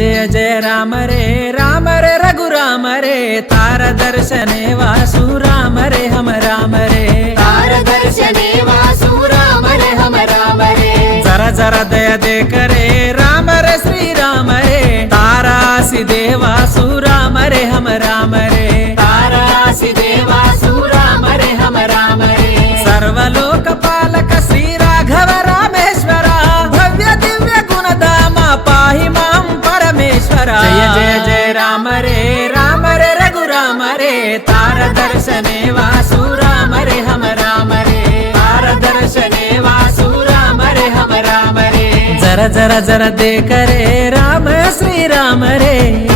जय जय राम रे रघुराम रे तार दर्शने वासु राम रे हम राम रे तार दर्शने वासु राम रे हम राम रे जरा जरा दया दे करे राम रे श्री राम रे तारासी देवासु राम रे हम राम रे तारासी देवासु राम रे हम राम रे सर्वलोक पालक श्री राघव रामेश्वर भव्य दिव्य गुणधाम पाहि मां परमेश्वर जय जय जय राम रे रघुराम रे तार दर्शने वासु राम रे हम राम रे तार दर्शने वासु राम रे हम राम रे जरा जरा जरा दे करे राम श्री राम रे।